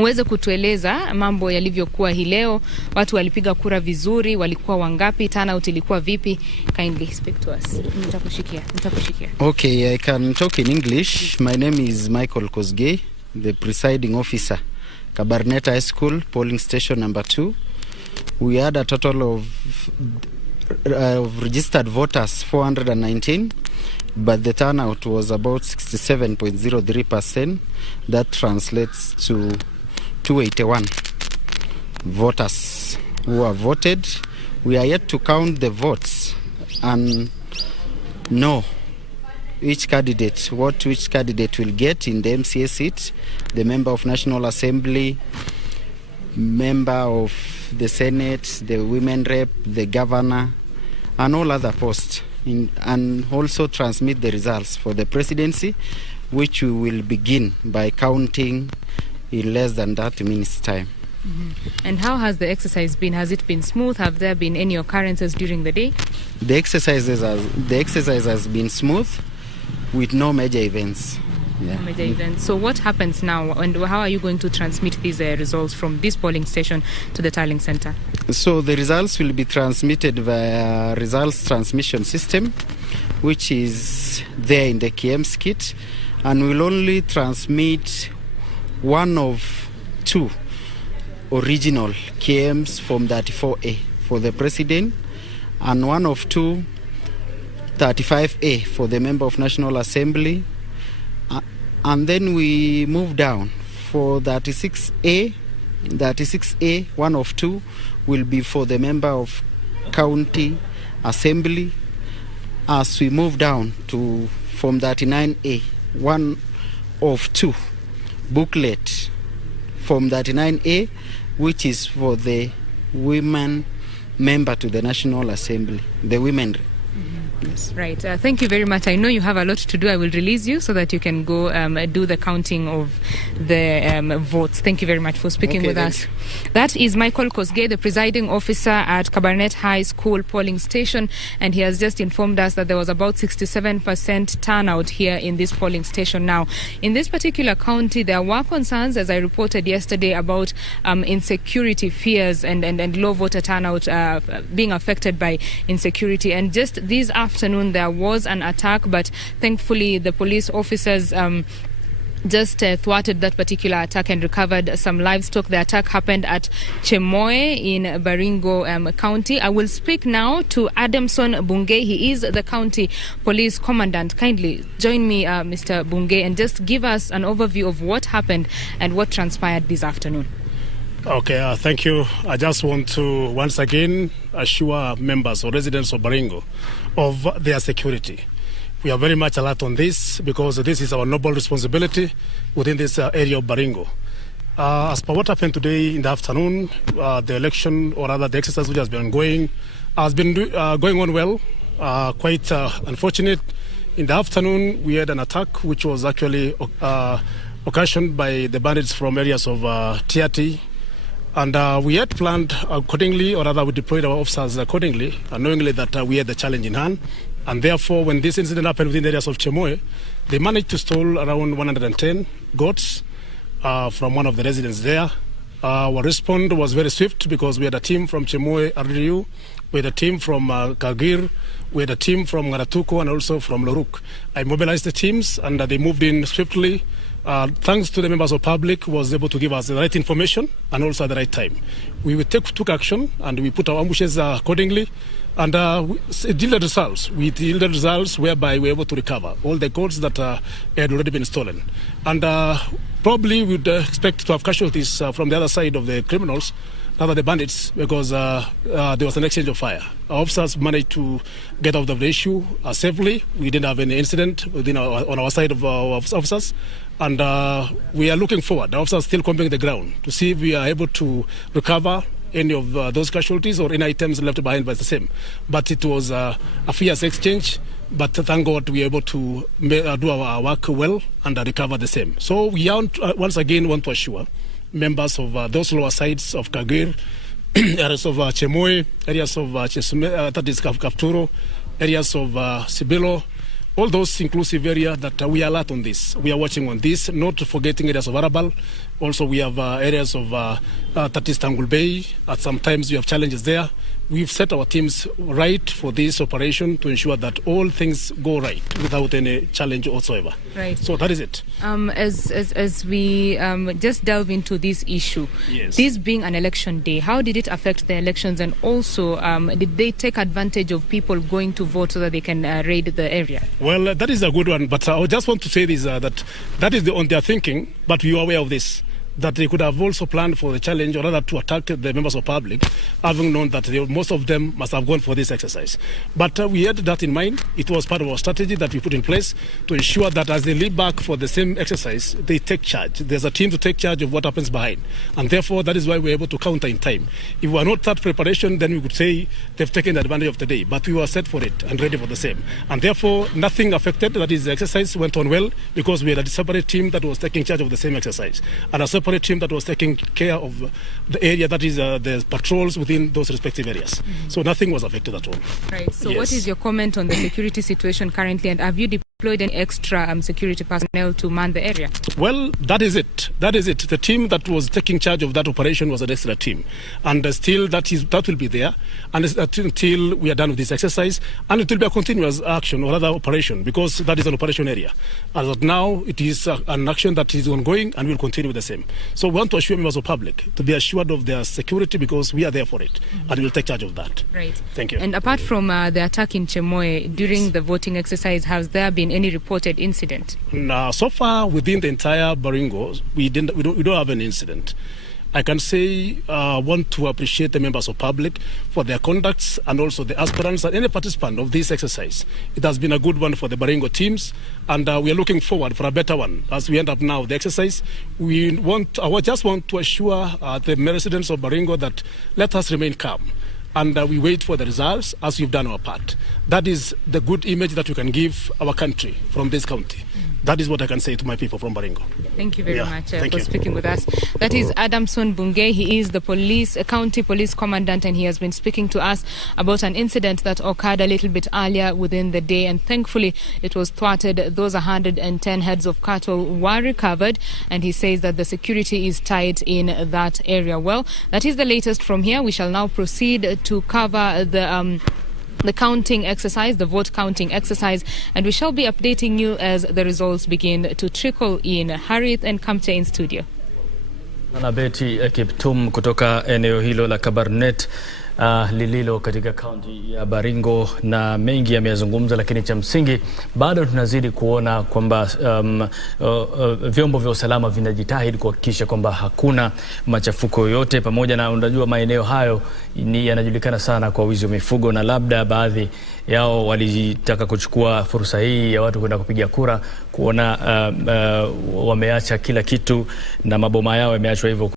uweze kutueleza mambo yalivyokuwa hii leo. Watu walipiga kura vizuri, walikuwa wangapi, turnout ilikuwa vipi? Kindly speak to us. Nitakushikia. Okay, I can talk in English. My name is Michael Kosgei, the presiding officer, Kabarnet High School, polling station number 2. We had a total of registered voters 419, but the turnout was about 67.03%. That translates to 281 voters who have voted. We are yet to count the votes and know which candidate will get in the MCA seat, the member of National Assembly, member of the Senate, the women rep, the governor, and all other posts, and also transmit the results for the presidency, which we will begin by counting in less than 30 minutes time. And how has the exercise been? Has it been smooth? Have there been any occurrences during the day? The exercise has been smooth with no major events. Yeah. Major events. So what happens now, and how are you going to transmit these results from this polling station to the tallying center? So the results will be transmitted via results transmission system, which is there in the KM's kit, and will only transmit one of 2 original KMs from 34A for the president, and one of 2 35A for the member of National Assembly. And then we move down for 36A. 36A, one of 2 will be for the member of County Assembly. As we move down to from 39A, one of 2 booklet from 39A, which is for the women member to the National Assembly, the women. Yes. Right. Thank you very much. I know you have a lot to do. I will release you so that you can go do the counting of the votes. Thank you very much for speaking with us. That is Michael Kosgei, the presiding officer at Kabarnet High School polling station, and he has just informed us that there was about 67% turnout here in this polling station. Now, in this particular county, there were concerns, as I reported yesterday, about insecurity fears and low voter turnout being affected by insecurity. And just this afternoon there was an attack, but thankfully the police officers just thwarted that particular attack and recovered some livestock. The attack happened at Chemoe in Baringo County. I will speak now to Adamson Bungei. He is the county police commandant. Kindly join me, Mr. Bungei, and just give us an overview of what happened and what transpired this afternoon. Okay, thank you. I just want to once again assure members or residents of Baringo of their security. We are very much alert on this because this is our noble responsibility within this area of Baringo. As per what happened today in the afternoon, the election, or rather the exercise which has been ongoing, has been going on well. Quite unfortunate. In the afternoon, we had an attack which was actually occasioned by the bandits from areas of TRT. And we had planned accordingly, or rather we deployed our officers accordingly, knowingly that we had the challenge in hand. And therefore, when this incident happened within the areas of Chemoe, they managed to steal around 110 goats from one of the residents there. Our response was very swift because we had a team from Chemoe RDU, we had a team from Kagir, we had a team from Ngaratuko and also from Loruk. I mobilized the teams and they moved in swiftly. Thanks to the members of public who was able to give us the right information and also at the right time. We took action and we put our ambushes accordingly, and it yielded results. We yielded results whereby we were able to recover all the goats that had already been stolen. And probably we would expect to have casualties from the other side of the criminals, rather the bandits, because there was an exchange of fire. Our officers managed to get out of the issue safely. We didn't have any incident on our side of our officers. And we are looking forward. The officers are still combing the ground to see if we are able to recover any of those casualties or any items left behind by the same. But it was a fierce exchange. But thank God we were able to do our work well and recover the same. So we once again want to assure members of those lower sides of Kagir, areas of Chemoe, areas of that is Kapturo, areas of Sibilo, all those inclusive areas that we are alert on this. We are watching on this, not forgetting areas of Arabal. Also, we have areas of that is Mutembei. Sometimes we have challenges there. We've set our teams right for this operation to ensure that all things go right without any challenge whatsoever. Right. So that is it. As we just delve into this issue, yes. This being an election day, how did it affect the elections? And also, did they take advantage of people going to vote so that they can raid the area? Well, that is a good one. But I just want to say this, that is on their thinking, but we are aware of this. That they could have also planned for the challenge, or rather to attack the members of public, having known that most of them must have gone for this exercise. But we had that in mind. It was part of our strategy that we put in place to ensure that as they leave back for the same exercise, they take charge. There's a team to take charge of what happens behind. And therefore, that is why we're able to counter in time. If we were not that preparation, then we could say they've taken advantage of the day. But we were set for it and ready for the same. And therefore, nothing affected. That is, the exercise went on well because we had a separate team that was taking charge of the same exercise. And a separate team that was taking care of the area, that is the patrols within those respective areas. Mm-hmm. So nothing was affected at all. Right. So yes. What is your comment on the security situation currently, and have you deployed any extra security personnel to man the area? Well, that is it. That is it. The team that was taking charge of that operation was an extra team. And still that will be there and until we are done with this exercise. And it will be a continuous action or other operation because that is an operation area. As of now, it is an action that is ongoing and will continue with the same. So we want to assure members of public to be assured of their security because we are there for it. Mm-hmm. And we will take charge of that. Right. Thank you. And apart from the attack in Chemoe, during the voting exercise, has there been any reported incident? No, so far within the entire Baringo, we don't have an incident. I can say want to appreciate the members of public for their conducts and also the aspirants and any participant of this exercise. It has been a good one for the Baringo teams, and we are looking forward for a better one as we end up now the exercise. I just want to assure the residents of Baringo that let us remain calm. And we wait for the results as we've done our part. That is the good image that we can give our country from this county. That is what I can say to my people from Baringo. Thank you very much for you. speaking with us. That is Adamson Bungei. He is the county police commandant, and he has been speaking to us about an incident that occurred a little bit earlier within the day. And thankfully, it was thwarted. Those 110 heads of cattle were recovered, and he says that the security is tight in that area. Well, that is the latest from here. We shall now proceed to cover the counting exercise, the vote counting exercise, and we shall be updating you as the results begin to trickle in. Harith and Kamte in studio. Na Betty Kiptum kutoka eneo hilo la Kabarnet lililo katika kaunti ya Baringo, na mengi yamezungumzwa, lakini cha msingi bado tunazidi kuona kwamba vyombo vya usalama vinajitahidi kuhakikisha kwamba hakuna machafuko yoyote, pamoja na unajua maeneo hayo yanajulikana sana kwa wizi wa mifugo, na labda baadhi yao walitaka kuchukua fursa hii ya watu kwenda kupiga kura kuona wameacha kila kitu na maboma yao yameachwa hivyo.